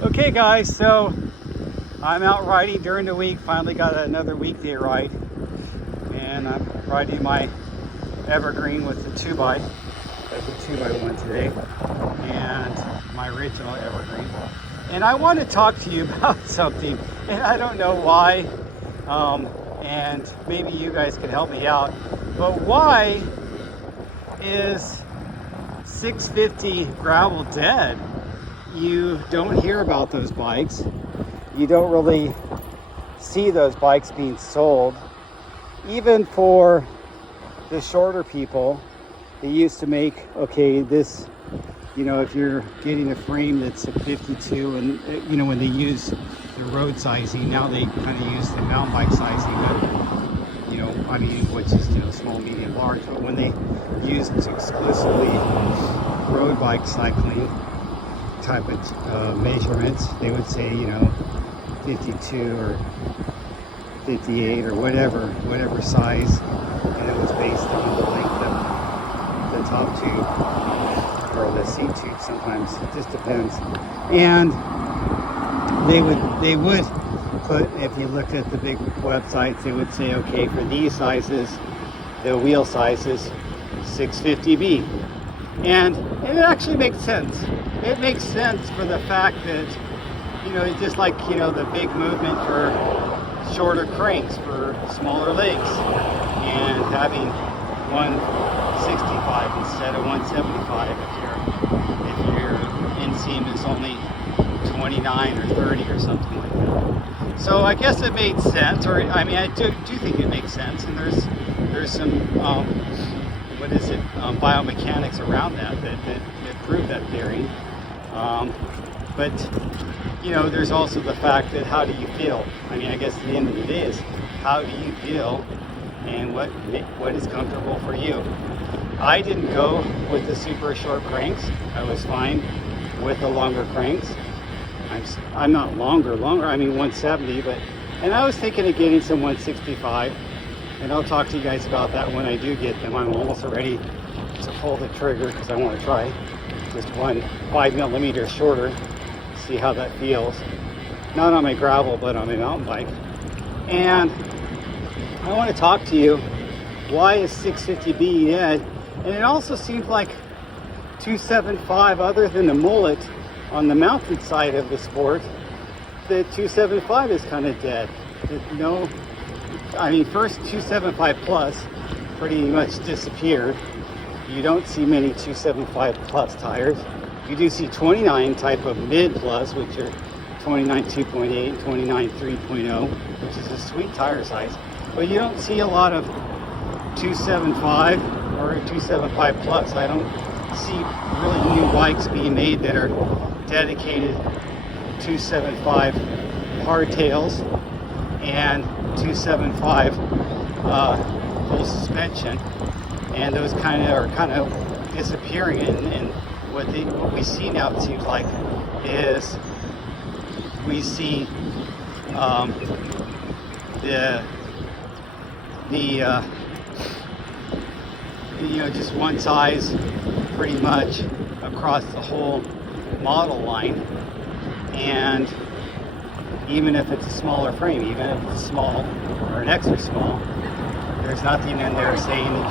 Okay guys, so I'm out riding during the week. Finally got another weekday ride, and I'm riding my Evergreen with the 2x. That's a 2x1 today, and my original Evergreen. And I want to talk to you about something, and I don't know why, and maybe you guys can help me out. But why is 650 gravel dead? You don't hear about those bikes. You don't really see those bikes being sold. Even for the shorter people, they used to make, okay, this, you know, if you're getting a frame that's a 52, and you know, when they use the road sizing, now they kind of use the mountain bike sizing, but, you know, I mean, which is, you know, small, medium, large, but when they use exclusively road bike cycling type of measurements, they would say, you know, 52 or 58 or whatever size, and it was based on the length of the top tube or the seat tube. Sometimes it just depends. And they would put, if you looked at the big websites, they would say, okay, for these sizes, the wheel size is 650B. And it actually makes sense. It makes sense for the fact that, you know, it's just like, you know, the big movement for shorter cranks for smaller legs, and having 165 instead of 175 if your inseam is only 29 or 30 or something like that. So I guess it made sense, or I mean, I do think it makes sense, and there's some what is it, biomechanics around that prove that theory. But you know, there's also the fact that how do you feel? I mean, I guess at the end of the day is how do you feel, and what is comfortable for you. I didn't go with the super short cranks. I was fine with the longer cranks. I'm not longer. I mean 170, and I was thinking of getting some 165, and I'll talk to you guys about that when I do get them. I'm almost ready to pull the trigger because I want to try just 5 millimeters shorter, see how that feels. Not on my gravel, but on my mountain bike. And I want to talk to you, why is 650B dead? And it also seems like 275, other than the mullet on the mountain side of the sport, the 275 is kind of dead. No, I mean, first 275 plus pretty much disappeared. You don't see many 275 plus tires. You do see 29 type of mid plus, which are 29 2.8 and 29 3.0, which is a sweet tire size. But you don't see a lot of 275 or 275 plus. I don't see really new bikes being made that are dedicated 275 hardtails and 275 full suspension. And those kind of disappearing, and what we see now, it seems like, is we see you know, just one size pretty much across the whole model line. And even if it's a smaller frame, even if it's small or an extra small, there's nothing in there saying you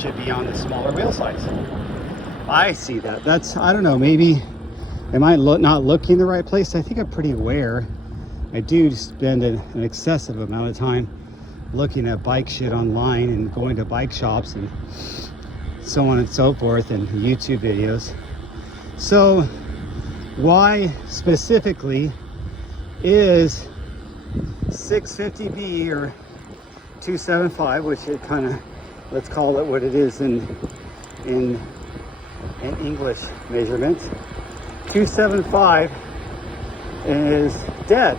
should be on the smaller wheel size. I see that. I don't know, maybe am I not looking in the right place? I think I'm pretty aware. I do spend an excessive amount of time looking at bike shit online and going to bike shops and so on and so forth, and YouTube videos. So why specifically is 650B or 275, which it kind of, let's call it what it is in English measurements, 275 is dead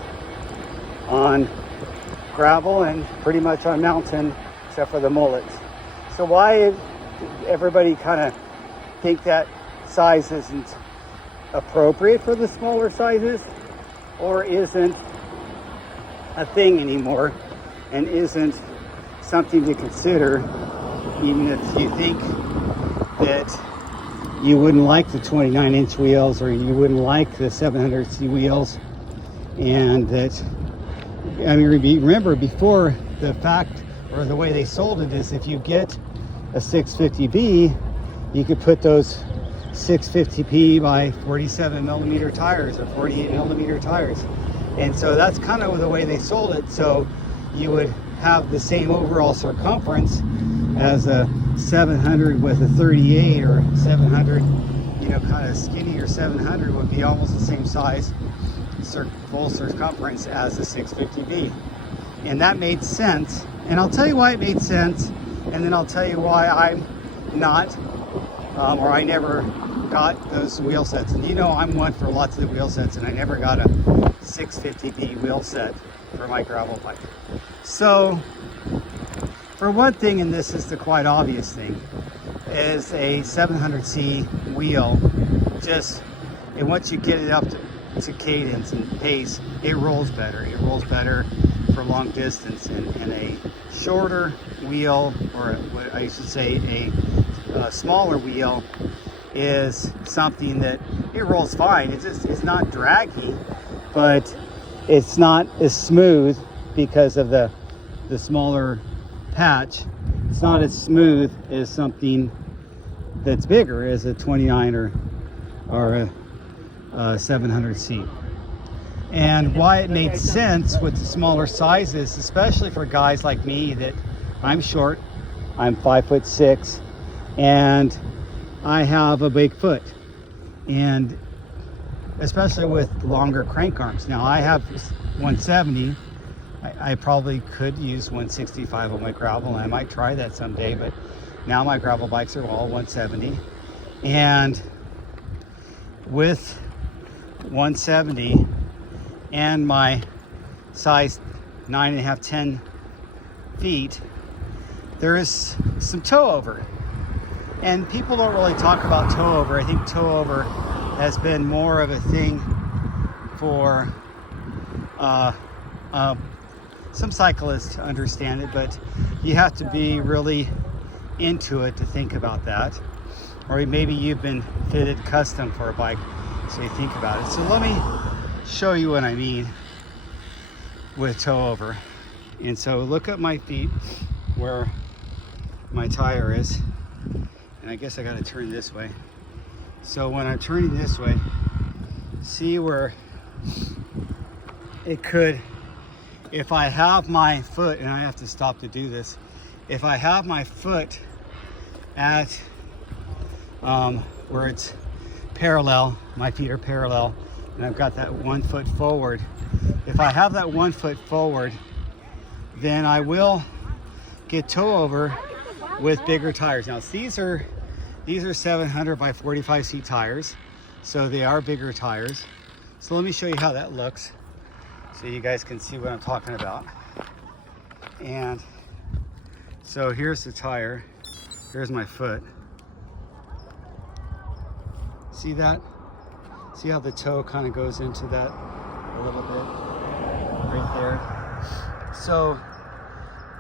on gravel and pretty much on mountain, except for the mullets. So why everybody kind of think that size isn't appropriate for the smaller sizes, or isn't a thing anymore, and isn't something to consider, even if you think that you wouldn't like the 29-inch wheels, or you wouldn't like the 700C wheels. And that, I mean, remember before, the fact or the way they sold it is if you get a 650B, you could put those 650P by 47 millimeter tires or 48 millimeter tires. And so that's kind of the way they sold it. So you would have the same overall circumference as a 700 with a 38, or 700, you know, kind of skinny, or 700 would be almost the same size, full circumference as a 650B. And that made sense. And I'll tell you why it made sense, and then I'll tell you why I'm not, or I never got those wheel sets. And you know, I'm one for lots of wheel sets, and I never got a 650B wheel set for my gravel bike. So for one thing, and this is the quite obvious thing, is a 700C wheel, just, and once you get it up to cadence and pace, it rolls better. It rolls better for long distance. And a shorter wheel, or what I should say a smaller wheel, is something that it rolls fine. It's not draggy, but it's not as smooth because of the smaller patch. It's not as smooth as something that's bigger, as a 29 or a 700C. And why it made sense with the smaller sizes, especially for guys like me, that I'm short, I'm 5'6", and I have a big foot, and especially with longer crank arms. Now I have 170. I probably could use 165 on my gravel, and I might try that someday, but now my gravel bikes are all 170. And with 170 and my size 9.5, 10 feet, there is some toe over. And people don't really talk about toe over. I think toe over has been more of a thing for some cyclists to understand it, but you have to be really into it to think about that. Or maybe you've been fitted custom for a bike, so you think about it. So let me show you what I mean with toe over. And so look at my feet where my tire is. And I guess I got to turn this way. So when I'm turning this way, see where it could, if I have my foot, and I have to stop to do this, if I have my foot at where it's parallel, my feet are parallel, and I've got that 1 foot forward. If I have that 1 foot forward, then I will get toe over with bigger tires. Now these are 700 by 45C tires, so they are bigger tires. So let me show you how that looks, so you guys can see what I'm talking about. And so here's the tire, here's my foot. See that? See how the toe kind of goes into that a little bit right there? So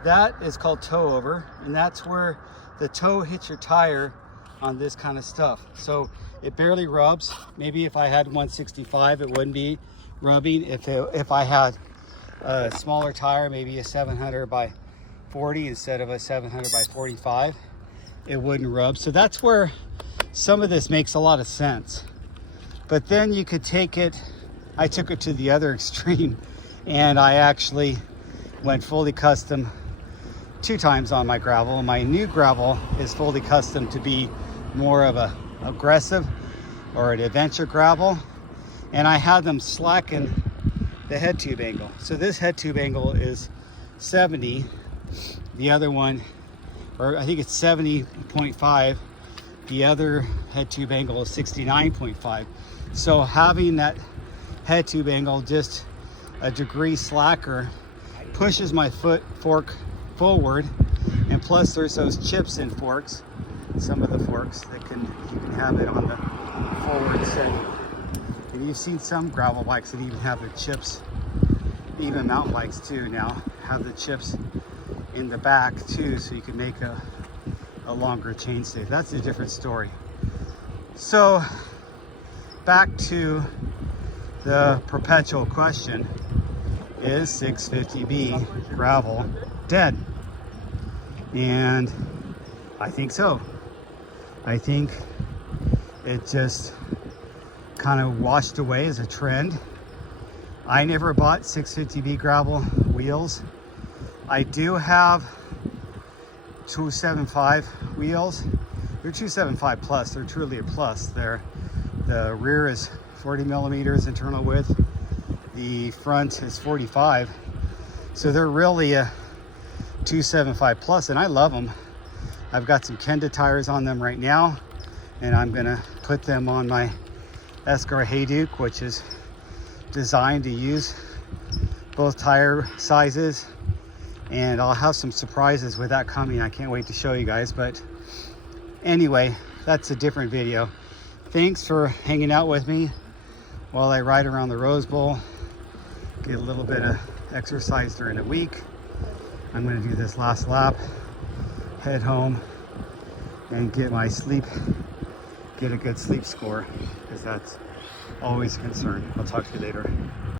that is called toe over, and that's where the toe hits your tire on this kind of stuff. So it barely rubs. Maybe if I had 165, it wouldn't be rubbing. If I had a smaller tire, maybe a 700 by 40 instead of a 700 by 45, it wouldn't rub. So that's where some of this makes a lot of sense. But then you could take it, I took it to the other extreme, and I actually went fully custom 2 times on my gravel. And my new gravel is fully custom to be more of a aggressive or an adventure gravel, and I had them slacken the head tube angle. So this head tube angle is 70, the other one, or I think it's 70.5, the other head tube angle is 69.5. So having that head tube angle just a degree slacker pushes my foot fork forward, and plus there's those chips in forks, some of the forks that you can have it on the forward setting. And you've seen some gravel bikes that even have the chips, even mountain bikes too now have the chips in the back too, so you can make a longer chain stay. That's a different story. So back to the perpetual question, is 650B gravel dead? And I think so. I think it just kind of washed away as a trend. I never bought 650B gravel wheels. I do have 275 wheels. They're 275 plus. They're truly a plus. The rear is 40 millimeters internal width. The front is 45. So they're really a 275 plus, and I love them. I've got some Kenda tires on them right now, and I'm gonna put them on my Escar Hayduke, which is designed to use both tire sizes, and I'll have some surprises with that coming. I can't wait to show you guys, but anyway, that's a different video. Thanks for hanging out with me while I ride around the Rose Bowl, get a little bit of exercise during the week. I'm going to do this last lap, head home, and get my sleep, get a good sleep score, because that's always a concern. I'll talk to you later.